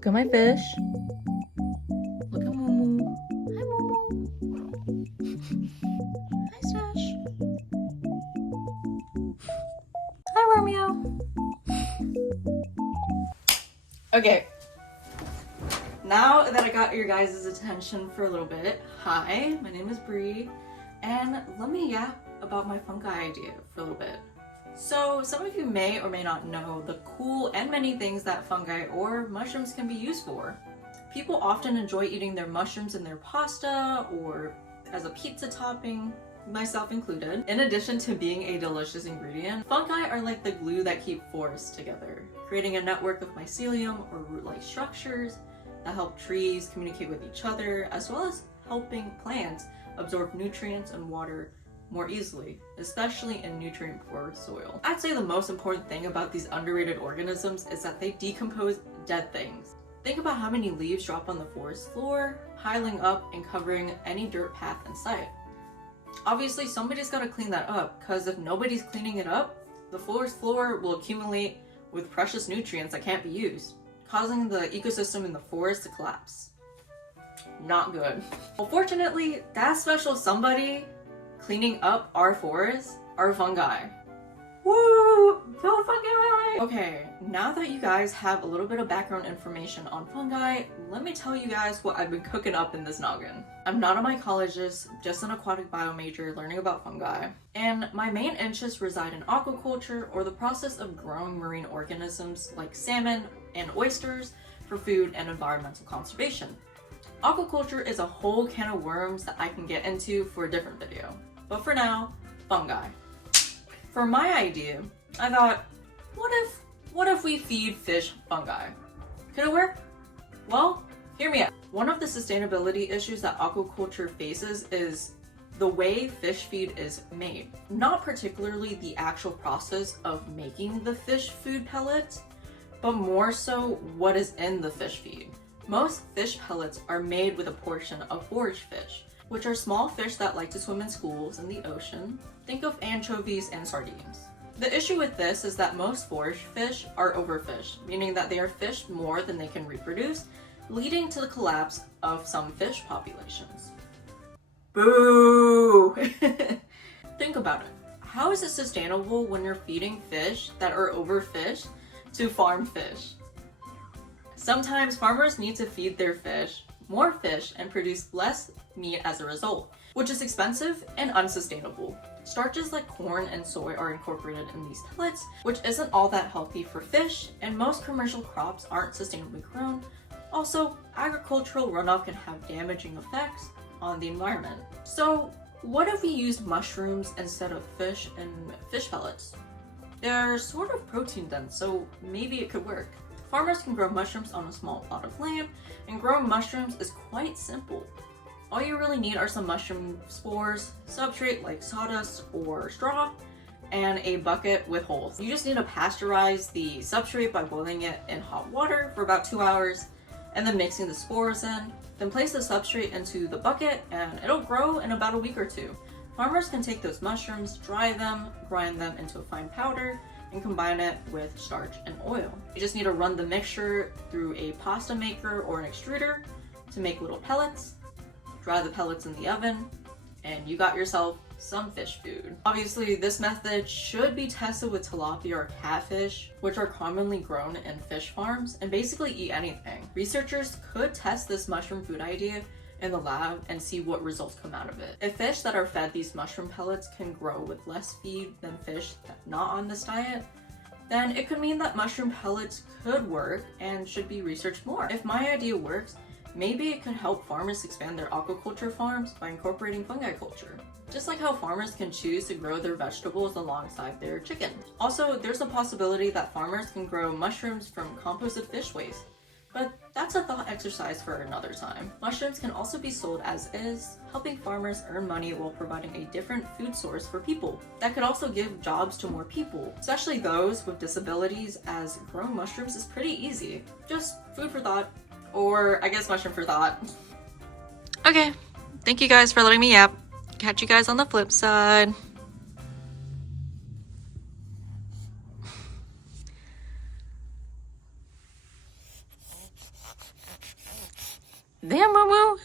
Look at my fish. Look at Moo. Hi, Moo. Hi, Stash. Hi, Romeo. Okay. Now that I got your guys' attention for a little bit, hi, my name is Bree, and let me yap about my fungi idea for a little bit. So, some of you may or may not know the cool and many things that fungi or mushrooms can be used for. People often enjoy eating their mushrooms in their pasta or as a pizza topping, myself included. In addition to being a delicious ingredient, fungi are like the glue that keep forests together, creating a network of mycelium or root-like structures that help trees communicate with each other, as well as helping plants absorb nutrients and water more easily, especially in nutrient-poor soil. I'd say the most important thing about these underrated organisms is that they decompose dead things. Think about how many leaves drop on the forest floor, piling up and covering any dirt path in sight. Obviously, somebody's got to clean that up, because if nobody's cleaning it up, the forest floor will accumulate with precious nutrients that can't be used, causing the ecosystem in the forest to collapse. Not good. Well, fortunately, that special somebody cleaning up our forests are fungi. Woo! Go fungi! Okay, now that you guys have a little bit of background information on fungi, let me tell you guys what I've been cooking up in this noggin. I'm not a mycologist, just an aquatic bio major learning about fungi, and my main interests reside in aquaculture, or the process of growing marine organisms like salmon and oysters for food and environmental conservation. Aquaculture is a whole can of worms that I can get into for a different video. But for now, fungi. For my idea, I thought, what if we feed fish fungi? Could it work? Well, hear me out. One of the sustainability issues that aquaculture faces is the way fish feed is made. Not particularly the actual process of making the fish food pellets, but more so what is in the fish feed. Most fish pellets are made with a portion of forage fish, which are small fish that like to swim in schools in the ocean. Think of anchovies and sardines. The issue with this is that most forage fish are overfished, meaning that they are fished more than they can reproduce, leading to the collapse of some fish populations. Boo! Think about it. How is it sustainable when you're feeding fish that are overfished to farm fish? Sometimes farmers need to feed their fish more fish and produce less meat as a result, which is expensive and unsustainable. Starches like corn and soy are incorporated in these pellets, which isn't all that healthy for fish, and most commercial crops aren't sustainably grown. Also, agricultural runoff can have damaging effects on the environment. So, what if we used mushrooms instead of fish and fish pellets? They're sort of protein dense, so maybe it could work. Farmers can grow mushrooms on a small plot of land, and growing mushrooms is quite simple. All you really need are some mushroom spores, substrate like sawdust or straw, and a bucket with holes. You just need to pasteurize the substrate by boiling it in hot water for about 2 hours, and then mixing the spores in. Then place the substrate into the bucket, and it'll grow in about a week or two. Farmers can take those mushrooms, dry them, grind them into a fine powder, and combine it with starch and oil. You just need to run the mixture through a pasta maker or an extruder to make little pellets, dry the pellets in the oven, and you got yourself some fish food. Obviously, this method should be tested with tilapia or catfish, which are commonly grown in fish farms and basically eat anything. Researchers could test this mushroom food idea in the lab and see what results come out of it. If fish that are fed these mushroom pellets can grow with less feed than fish not on this diet, then it could mean that mushroom pellets could work and should be researched more. If my idea works, maybe it could help farmers expand their aquaculture farms by incorporating fungi culture. Just like how farmers can choose to grow their vegetables alongside their chicken. Also, there's a possibility that farmers can grow mushrooms from composted fish waste. But that's a thought exercise for another time. Mushrooms can also be sold as is, helping farmers earn money while providing a different food source for people. That could also give jobs to more people, especially those with disabilities, as growing mushrooms is pretty easy. Just food for thought, or I guess mushroom for thought. Okay, thank you guys for letting me yap. Catch you guys on the flip side. Damn, Moo Moo.